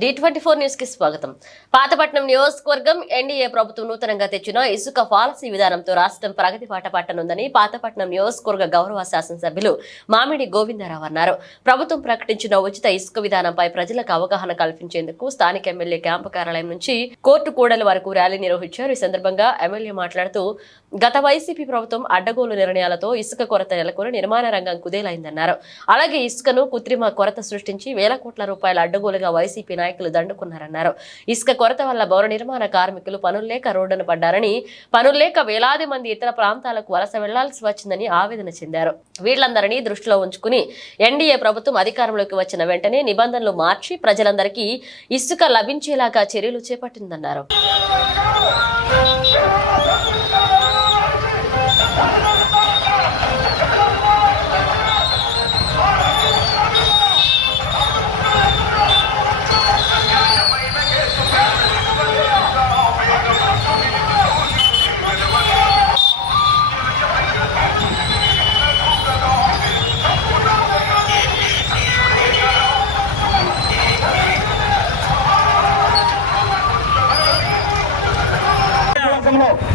D24 news కి స్వాగతం. పాతపట్నం నియోజకవర్గం ఎన్డీఏ ప్రభుత్వం నూతనంగా తెచ్చిన ఇసుక పాలసీ విధానంతో రాష్ట్రం ప్రగతి బాట పట్టనుందని పాతపట్నం నియోజకవర్గ గౌరవ శాసనసభ్యులు మామిడి గోవిందరావు అన్నారు. ప్రభుత్వం ప్రకటించిన ఉచిత ఇసుక విధానంపై ప్రజలకు అవగాహన కల్పించేందుకు స్థానిక ఎమ్మెల్యే క్యాంపు కార్యాలయం నుంచి కోర్టు కూడలి వరకు ర్యాలీ నిర్వహించారు. ఈ సందర్భంగా ఎమ్మెల్యే మాట్లాడుతూ గత వైసీపీ ప్రభుత్వం అడ్డగోలు నిర్ణయాలతో ఇసుక కొరత నెలకొని నిర్మాణ రంగం కుదేలైందన్నారు. అలాగే ఇసుకను కృత్రిమ కొరత సృష్టించి వేల కోట్ల రూపాయల అడ్డగోలుగా వైసీపీ నాయకులు దండుకున్నారన్నారు. ఇసుక కొరత వల్ల భవన నిర్మాణ కార్మికులు పనుల్లేక రోడ్డున పడ్డారని, పనుల్లేక వేలాది మంది ఇతర ప్రాంతాలకు వలస వెళ్లాల్సి వచ్చిందని ఆవేదన చెందారు. వీళ్లందరినీ దృష్టిలో ఉంచుకుని ఎన్డీఏ ప్రభుత్వం అధికారంలోకి వచ్చిన వెంటనే నిబంధనలు మార్చి ప్రజలందరికీ ఇసుక లభించేలాగా చర్యలు చేపట్టిందన్నారు.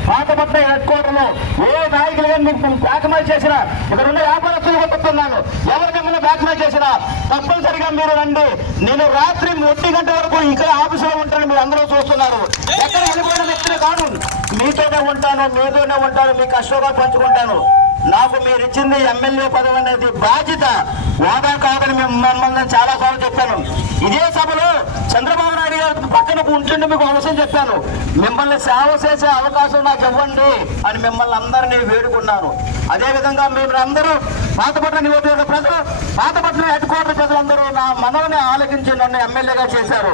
పాతపట్నం హెడ్ క్వార్టర్ లో ఏ నాయకులు కానీ మీకు బ్లాక్మెయిల్ చేసినా, ఇక్కడ ఉన్న వ్యాపారస్తులు కొట్టుతున్నాను, ఎవరికైనా బ్లాక్మెయిల్ చేసినా తప్పనిసరిగా మీరు రండి. నేను రాత్రి 1 గంట వరకు ఇక్కడ ఆఫీసులో ఉంటాను. మీరు అందరూ చూస్తున్నారు. ఎక్కడ వెళ్ళిపోయిన వ్యక్తిని కాదు, మీతోనే ఉంటాను, మీతోనే ఉంటాను, మీ కష్టంగా పంచుకుంటాను. నాకు మీరు ఇచ్చింది ఎమ్మెల్యే పదవి అనేది బాధ్యత, వాదా కాదని మిమ్మల్ని చాలా సార్లు చెప్పాను. ఇదే సభలో చంద్రబాబు నాయుడు గారు పక్కన ఉంటుండే మీకు అవసరం చెప్పాను. మిమ్మల్ని సేవ చేసే అవకాశం నాకు ఇవ్వండి అని మిమ్మల్ని అందరినీ వేడుకున్నాను. అదేవిధంగా మీరు అందరూ పాతపట్నం నియోజకవర్గ ప్రజలు, పాతపట్నం హెడ్ క్వార్టర్ ప్రజలందరూ నా మనవని ఆలకించి నన్ను ఎమ్మెల్యేగా చేశారు.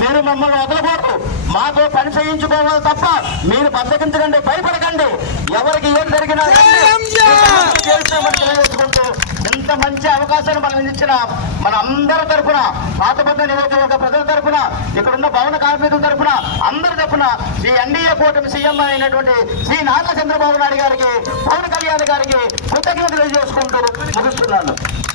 మీరు మమ్మల్ని వదలకూడదు, మాతో పని చేయించుకోవాలి తప్ప మీరు బద్దకించకండి, భయపడకండి. ఎవరికి ఏం జరిగినా తెలియజేసుకుంటూ ఇంత మంచి అవకాశాన్ని మనం ఇచ్చిన మన అందరి తరఫున, పాతపట్నం నియోజకవర్గ ప్రజల తరఫున, ఇక్కడున్న భవన కార్మికుల తరఫున, అందరి తరఫున ఈ ఎన్డీఏ కూటమి సీఎం అయినటువంటి శ్రీ నారా చంద్రబాబు నాయుడు గారికి, పవన్ కళ్యాణ్ గారికి కృతజ్ఞతలు తెలియజేసుకుంటూ ముగిస్తున్నాను.